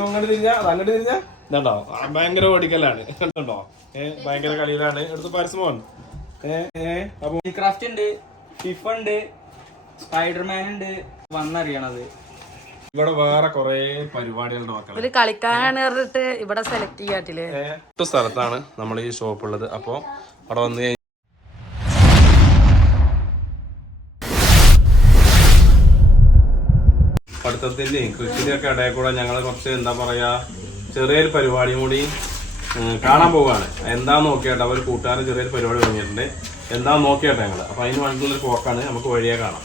അങ്ങോട്ട് ഭയങ്കര ഓടിക്കലാണ് കണ്ടോ ഏ ഭയങ്കര കളിയിലാണ്. എടുത്ത് ഏഹ് ക്രാഫ്റ്റ് ഉണ്ട് ഫിഫ ഉണ്ട് സ്പൈഡർമാൻ ഉണ്ട് വന്നറിയണത്. ഇവിടെ വേറെ കൊറേ പരിപാടികളുടെ മക്കളെ. ഇതിൽ കളിക്കാനാണ് പറഞ്ഞിട്ട് ഇവിടെ സെലക്ട് ചെയ്യാട്ടില്ലേ? എട്ട് സ്ഥലത്താണ് നമ്മൾ ഈ ഷോപ്പ് ഉള്ളത് അപ്പോൾ അവിടെ വന്ന് കഴിഞ്ഞാൽ പഠിത്തത്തിന്റെയും കൃഷിയുടെ ഒക്കെ ഇടയിൽ കൂടെ ഞങ്ങൾ കുറച്ച് എന്താ പറയാ ചെറിയൊരു പരിപാടിയും കൂടി കാണാൻ പോവുകയാണ്. എന്താന്ന് നോക്കിയാട്ടെ അവർ കൂട്ടുകാരൻ ചെറിയൊരു പരിപാടി തുടങ്ങിയിട്ടുണ്ട്. എന്താന്ന് നോക്കിയാട്ടെ ഞങ്ങൾ അപ്പൊ അതിന് വേണ്ടിയുള്ള ഒരു പോക്കാണ് നമുക്ക് വഴിയെ കാണാം.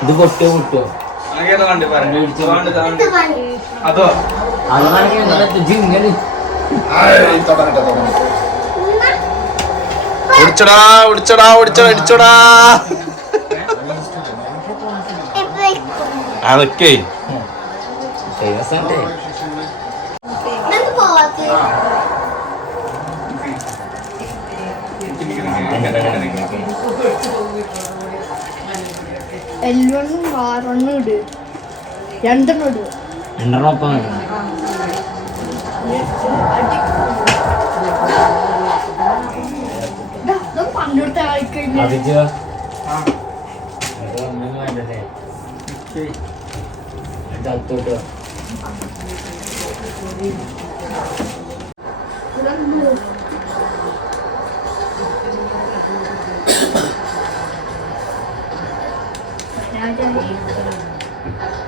ഇത് പൊട്ടോ പൊട്ടോ അതോ? ഇങ്ങനെ. ഒടിച്ചടാ ഒടിച്ചടാ ഒടിച്ചടാ അടിച്ചടാ അതൊക്കെ. ഫേമസ് എല്ലൊന്നും ആറെണ്ണം ഇട്. രണ്ടെണ്ണം ഇട്. രണ്ടെണ്ണം ഒപ്പം പണ്ടെടുത്ത Aja.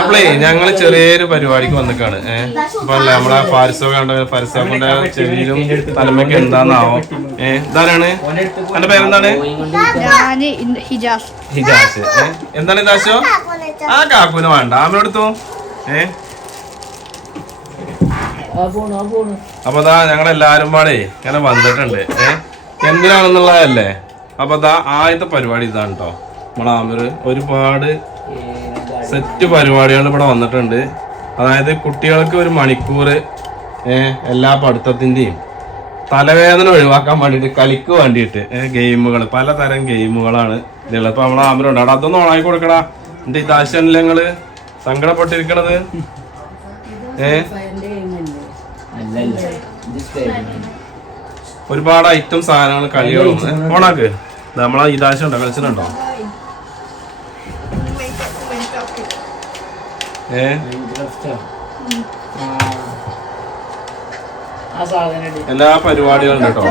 അപ്പളേ ഞങ്ങൾ ചെറിയൊരു പരിപാടിക്ക് വന്നിക്കാണ്. ഏഹ് അപ്പൊ അല്ലേ നമ്മളെ പാരിസൊക്കെ കണ്ട പാരിസോക്കിന്റെ ചെവിയിലും തലമൊക്കെ എന്താന്നാവോ. ഏഹ് ഇതാരാണ്? എന്റെ പേരെന്താണ്? ഹിജാസ്. ഏഹ് എന്താണ് ഹിജാസോ? ആ കാക്കൂന് വേണ്ട. അവനെടുത്തു ഏഹ് അപ്പൊ ദാ ഞങ്ങളെല്ലാരും പാടേ ഇങ്ങനെ വന്നിട്ടുണ്ട്. ഏഹ് എന്തിനാണെന്നുള്ളതല്ലേ? അപ്പൊ ദാ ആദ്യത്തെ പരിപാടി ഇതാണ് കേട്ടോ നമ്മളെ ആമിർ ഒരുപാട് സെറ്റ് പരിപാടികൾ ഇവിടെ വന്നിട്ടുണ്ട്. അതായത് കുട്ടികൾക്ക് ഒരു മണിക്കൂർ എല്ലാ പഠിത്തത്തിന്റെയും തലവേദന ഒഴിവാക്കാൻ വേണ്ടിയിട്ട് കളിക്ക് വേണ്ടിയിട്ട് ഗെയിമുകൾ പലതരം ഗെയിമുകളാണ് ഇതിലുള്ളത്. ഇപ്പം നമ്മളെ ആമരുണ്ട് അവിടെ അതൊന്നും ഓണാക്കി കൊടുക്കടാ. എന്റെ ഇതാശനല്ലേ ഞങ്ങൾ സങ്കടപ്പെട്ടിരിക്കണത്. ഏ? ഒരുപാട് ഐറ്റം സാധനങ്ങൾ കളികളും ഓണാക്ക്. നമ്മളെ ഇതാശം ഉണ്ടോ? കളിച്ചിട്ടുണ്ടോ? എല്ലാ പരിപാടികളും ഉണ്ട്? കേട്ടോ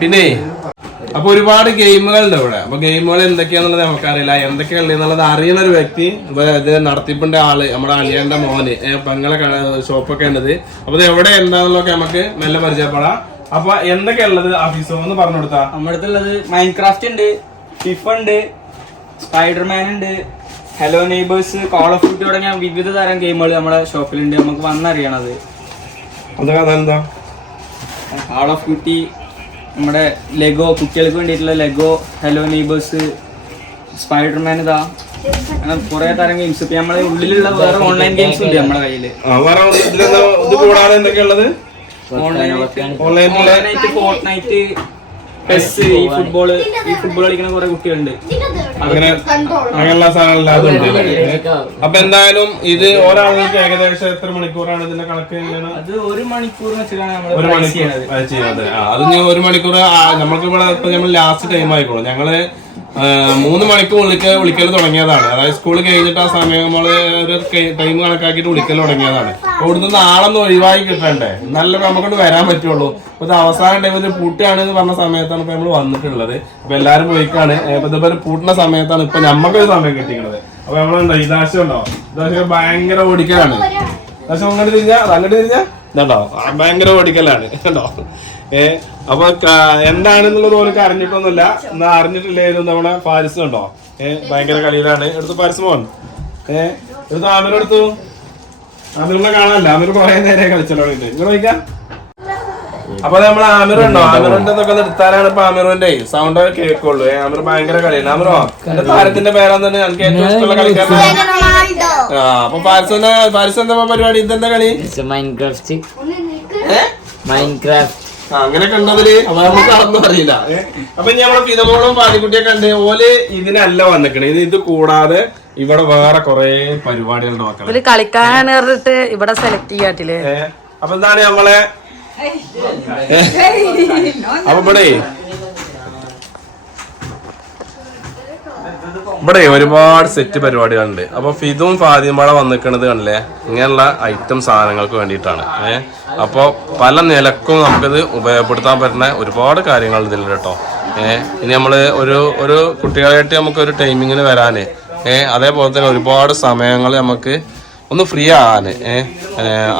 പിന്നെ അപ്പൊ ഒരുപാട് ഗെയിമുകളുണ്ട് ഇവിടെ. അപ്പൊ ഗെയിമുകൾ എന്തൊക്കെയാന്നുള്ളത് നമുക്കറിയില്ല. എന്തൊക്കെയാണ് എന്നുള്ളത് അറിയുന്ന ഒരു വ്യക്തി ഇത് നടത്തിപ്പിന്റെ ആൾ നമ്മുടെ അളിയന്റെ മോന്. പെങ്ങളെ ഷോപ്പൊക്കെ ഉണ്ടത് അപ്പൊ ഇത് എവിടെ എന്താന്നുള്ളതൊക്കെ നമുക്ക് നല്ല പരിചയപ്പെടാം. അപ്പൊ എന്തൊക്കെയുള്ളത് ഓഫീസോ ഒന്ന് പറഞ്ഞു കൊടുത്താ. നമ്മുടെ അടുത്തുള്ളത് മൈൻക്രാഫ്റ്റ് ഉണ്ട് ഫിഫ ഉണ്ട് സ്പൈഡർമാൻ ഉണ്ട് hello neighbours call of duty തുടങ്ങിയ വിവിധ തരം ഗെയിമുകൾ നമ്മുടെ ഷോപ്പിലുണ്ട് നമുക്ക് വന്നറിയണത്. കോൾ ഓഫ് ഡ്യൂട്ടി നമ്മുടെ ലെഗോ കുട്ടികൾക്ക് വേണ്ടിയിട്ടുള്ള ലെഗോ ഹലോ നെയ്ബേഴ്സ് സ്പൈഡർമാൻ ഇതാ. അങ്ങനെ കുറെ തരം ഗെയിംസ് ഇപ്പൊ നമ്മളെ ഉള്ളിലുള്ള വേറെ ഓൺലൈൻ ഗെയിംസ് ഉണ്ട് നമ്മുടെ കയ്യിൽ. ഈ ഫുട്ബോൾ ഈ ഫുട്ബോൾ കളിക്കുന്ന കുറെ കുട്ടികളുണ്ട്. അങ്ങനെ അങ്ങനെയുള്ള സാധനങ്ങളെല്ലാം അതുണ്ട് അപ്പൊ എന്തായാലും ഇത് ഒരാൾക്ക് ഏകദേശം എത്ര മണിക്കൂറാണ് ഇതിന്റെ കണക്ക് അത് ഒരു മണിക്കൂർ വെച്ചാണ് ഒരു മണിക്കൂർ അത് ചെയ്യുന്നത്. ഒരു മണിക്കൂർ നമ്മൾക്ക് ഇവിടെ ഇപ്പൊ നമ്മൾ ലാസ്റ്റ് ടൈം ആയിക്കോളും. ഞങ്ങൾ മൂന്ന് മണിക്ക് വിളിക്കൽ തുടങ്ങിയതാണ്. അതായത് സ്കൂൾ കഴിഞ്ഞിട്ട് ആ സമയം നമ്മൾ ഒരു ടൈം കണക്കാക്കിയിട്ട് വിളിക്കൽ തുടങ്ങിയതാണ്. അപ്പൊ ഇവിടുന്ന് നാളൊന്ന് ഒഴിവാക്കി കിട്ടണ്ടേ? നല്ല നമുക്കൊണ്ട് വരാൻ പറ്റുള്ളൂ. അപ്പൊ ഇത് അവസാന ടൈമിൽ പൂട്ടാണ് എന്ന് പറഞ്ഞ സമയത്താണ് ഇപ്പൊ നമ്മൾ വന്നിട്ടുള്ളത്. അപ്പൊ എല്ലാരും പോയിക്കാണ്. ഇതുപോലെ പൂട്ടുന്ന സമയത്താണ് ഇപ്പൊ നമ്മക്കൊരു സമയം കിട്ടിയത് അപ്പൊ നമ്മളുണ്ടോ ഇതാശം ഉണ്ടോ? ഇതാശം ഭയങ്കര ഓടിക്കലാണ്. പക്ഷെ അങ്ങോട്ട് തിരിഞ്ഞാ? അങ്ങോട്ട് തിരിഞ്ഞാ? ഇതുണ്ടോ ഭയങ്കര പഠിക്കലാണ് കണ്ടോ? ഏ അപ്പൊ എന്താണെന്നുള്ളത് ഓനക്ക് അറിഞ്ഞിട്ടൊന്നുമില്ല. എന്നാ അറിഞ്ഞിട്ടില്ലായിരുന്നു നമ്മളെ പാരിസ് ഉണ്ടോ ഏ ഭയങ്കര കളിയിലാണ്. എടുത്തു പാരിസ് മോൻ. ഏ എടുത്തു ആമിനെടുത്തു ആമിറിനെ കാണാനല്ല. ആമിർ കുറെ നേരം കളിച്ചല്ലോ ഇങ്ങനെ നോക്കാം അപ്പൊ നമ്മൾ ആമിർ ഉണ്ടോ ആമിറിന്റെ ഇതൊക്കെ എടുത്താലാണ് ഇപ്പൊ ആമിറിന്റെ സൗണ്ട് കേൾക്കുള്ളൂ. ആമിർ ഭയങ്കര കളിയാണ്. ആമിറോ താരത്തിന്റെ പേരാന്ന് തന്നെ എനിക്ക് ഏറ്റവും ഇഷ്ടമുള്ള കളിക്കാരനാണ് ആ അപ്പൊ പാരിസ് എന്താ പാരിസ് എന്താ പരിപാടി? ഇതെന്താ കളി? മൈൻക്രാഫ്റ്റ്? മൈൻക്രാഫ്റ്റ്. അങ്ങനെ കണ്ടതിൽ അപ്പൊ നമുക്ക് അതൊന്നും അറിയില്ല? അപ്പൊ ഇനി നമ്മളെ പിതമോളും പാതിക്കുട്ടിയെ കണ്ട് ഓൽ ഇതിനല്ല വന്നിക്കണേ. ഇത് ഇത് കൂടാതെ ഇവിടെ വേറെ കൊറേ പരിപാടികൾ മക്കളെ കളിക്കാനാണ് പറഞ്ഞിട്ട് ഇവിടെ സെലക്ട് ചെയ്യാട്ടില്ലേ? അപ്പൊ എന്താണ് നമ്മളെ? അപ്പൊ ഇവിടെ ഇവിടെ ഒരുപാട് സെറ്റ് പരിപാടികളുണ്ട്. അപ്പൊ ഫിതും ഫാദിയമ്പാടെ വന്നിക്കണത് കണ്ടില്ലേ? ഇങ്ങനെയുള്ള ഐറ്റം സാധനങ്ങൾക്ക് വേണ്ടിയിട്ടാണ്. ഏഹ് അപ്പോൾ പല നിലക്കും നമുക്കിത് ഉപയോഗപ്പെടുത്താൻ പറ്റുന്ന ഒരുപാട് കാര്യങ്ങൾ ഇതിലുണ്ട് കേട്ടോ. ഏഹ് ഇനി നമ്മൾ ഒരു ഒരു കുട്ടികളായിട്ട് നമുക്ക് ഒരു ടൈമിങ്ങിന് വരാന്. ഏഹ് അതേപോലെ തന്നെ ഒരുപാട് സമയങ്ങൾ നമുക്ക് ഒന്ന് ഫ്രീ ആകാന്. ഏഹ്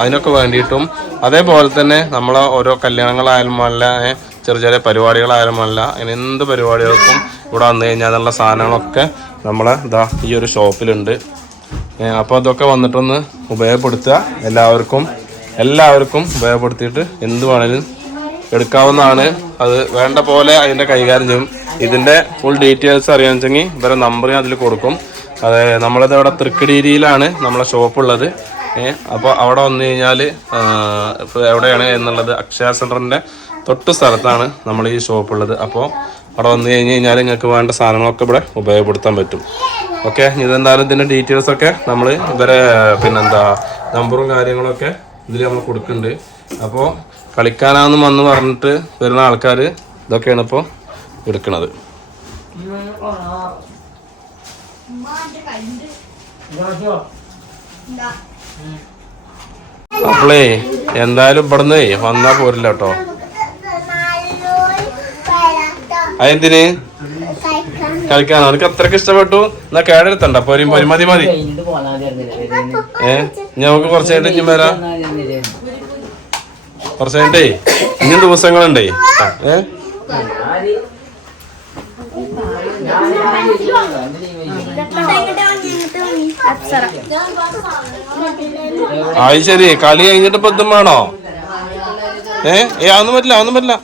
അതിനൊക്കെ വേണ്ടിയിട്ടും അതേപോലെ തന്നെ നമ്മളെ ഓരോ കല്യാണങ്ങളായാലും അല്ല ഏഹ് ചെറിയ ചെറിയ പരിപാടികളായാലും അല്ല അങ്ങനെ എന്ത് പരിപാടികൾക്കും ഇവിടെ വന്നു കഴിഞ്ഞാൽ അതിനുള്ള സാധനങ്ങളൊക്കെ നമ്മളെ ഇതാ ഈ ഒരു ഷോപ്പിലുണ്ട്. അപ്പോൾ അതൊക്കെ വന്നിട്ടൊന്ന് ഉപയോഗപ്പെടുത്തുക. എല്ലാവർക്കും എല്ലാവർക്കും ഉപയോഗപ്പെടുത്തിയിട്ട് എന്ത് വേണേലും എടുക്കാവുന്നതാണ്. അത് വേണ്ട പോലെ അതിന്റെ കൈകാര്യം ചെയ്യും. ഇതിന്റെ ഫുൾ ഡീറ്റെയിൽസ് അറിയാമെന്നുവെച്ചെങ്കിൽ ഇവരെ നമ്പർ ഞാൻ അതിൽ കൊടുക്കും. അത് നമ്മളിത് ഇവിടെ തൃക്കടീരിയിലാണ് നമ്മളെ ഷോപ്പുള്ളത്. അപ്പോൾ അവിടെ വന്നു കഴിഞ്ഞാൽ എവിടെയാണ് എന്നുള്ളത് അക്ഷയ സെന്ററിന്റെ തൊട്ട് സ്ഥലത്താണ് നമ്മൾ ഈ ഷോപ്പ് ഉള്ളത്. അപ്പോൾ അവിടെ വന്നു കഴിഞ്ഞ് കഴിഞ്ഞാൽ നിങ്ങൾക്ക് വേണ്ട സാധനങ്ങളൊക്കെ ഇവിടെ ഉപയോഗപ്പെടുത്താൻ പറ്റും. ഓക്കെ ഇതെന്തായാലും ഇതിന്റെ ഡീറ്റെയിൽസ് ഒക്കെ നമ്മൾ ഇവരെ പിന്നെന്താ നമ്പറും കാര്യങ്ങളൊക്കെ ഇതിൽ നമ്മൾ കൊടുക്കുന്നുണ്ട്. അപ്പോൾ കളിക്കാനാന്ന് വന്ന് പറഞ്ഞിട്ട് വരുന്ന ആൾക്കാർ ഇതൊക്കെയാണ് ഇപ്പോൾ എടുക്കുന്നത് അപ്പോളേ എന്തായാലും ഇവിടുന്ന് വന്നാൽ പോരില്ല കേട്ടോ അതെന്തിന്? കളിക്കാൻ. അവർക്ക് അത്രയ്ക്ക് ഇഷ്ടപ്പെട്ടു. എന്നാ കേടെടുത്തണ്ട. പോരി പോരി. മതി മതി. ഏ? നമുക്ക് കുറച്ച് കഴിഞ്ഞിട്ട് ഇനി വരാം. കുറച്ച് കഴിഞ്ഞിട്ടേ ഇനിയും ദിവസങ്ങളുണ്ടേ. ഏ? അത് ശരി കളി കഴിഞ്ഞിട്ട് ഇപ്പൊ വേണോ? ഏ? ഏ അതൊന്നും പറ്റില്ല അതൊന്നും പറ്റില്ല.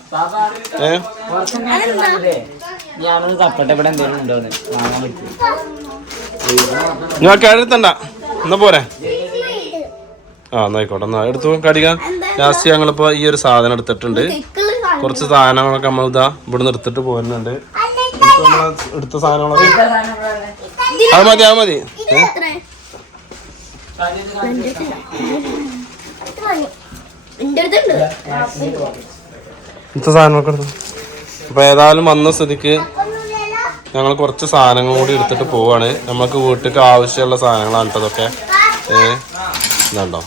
ഞാനൊന്ന് തപ്പട്ടെ ഇവിടെ എന്തെങ്കിലും ഉണ്ടോന്ന് വാങ്ങാൻ പറ്റും ഞാൻ കേടെടുത്തണ്ട എന്നാ പോരെ? ആ എന്നായിക്കോട്ടെ എന്നാ എടുത്തു കടിക്കാൻ ലാസ്റ്റ് ഞങ്ങളിപ്പോ ഈ ഒരു സാധനം എടുത്തിട്ടുണ്ട്. കുറച്ച് സാധനങ്ങളൊക്കെ നമ്മൾ ഇതാ ഇവിടുന്ന് എടുത്തിട്ട് പോകുന്നുണ്ട് നമ്മൾ എടുത്ത സാധനങ്ങളൊക്കെ. അത് മതി അത് മതി? എന്റെ അടുത്തുണ്ട്. എടുത്ത സാധനങ്ങളൊക്കെ എടുത്തു? അപ്പൊ ഏതായാലും വന്ന സ്ഥിതിക്ക് ഞങ്ങൾ കുറച്ച് സാധനങ്ങൾ കൂടി എടുത്തിട്ട് പോവാണ്. നമുക്ക് വീട്ടിലേക്ക് ആവശ്യമുള്ള സാധനങ്ങളാണ് കേട്ടതൊക്കെ ഏ ഇതുണ്ടോ?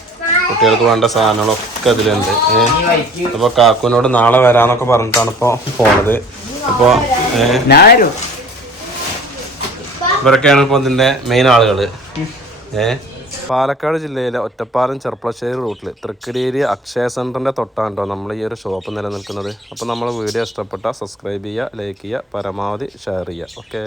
കുട്ടികൾക്ക് വേണ്ട സാധനങ്ങളൊക്കെ ഇതിലുണ്ട്. ഏ അപ്പൊ കാക്കുവിനോട് നാളെ വരാന്നൊക്കെ പറഞ്ഞിട്ടാണ് ഇപ്പൊ പോണത്. അപ്പൊ ഏ ഞാനും ഇവരൊക്കെയാണ് ഇപ്പൊ ഇതിന്റെ മെയിൻ ആളുകൾ. ഏ പാലക്കാട് ജില്ലയിലെ ഒറ്റപ്പാലം ചെർപ്പളശ്ശേരി റൂട്ടിൽ തൃക്കടീരി അക്ഷയ സെന്ററിന്റെ തൊട്ടാണ്ടോ നമ്മൾ ഈ ഒരു ഷോപ്പ് നിലനിൽക്കുന്നത്. അപ്പോൾ നമ്മൾ വീഡിയോ ഇഷ്ടപ്പെട്ടാൽ സബ്സ്ക്രൈബ് ചെയ്യുക ലൈക്ക് ചെയ്യുക പരമാവധി ഷെയർ ചെയ്യുക. ഓക്കെ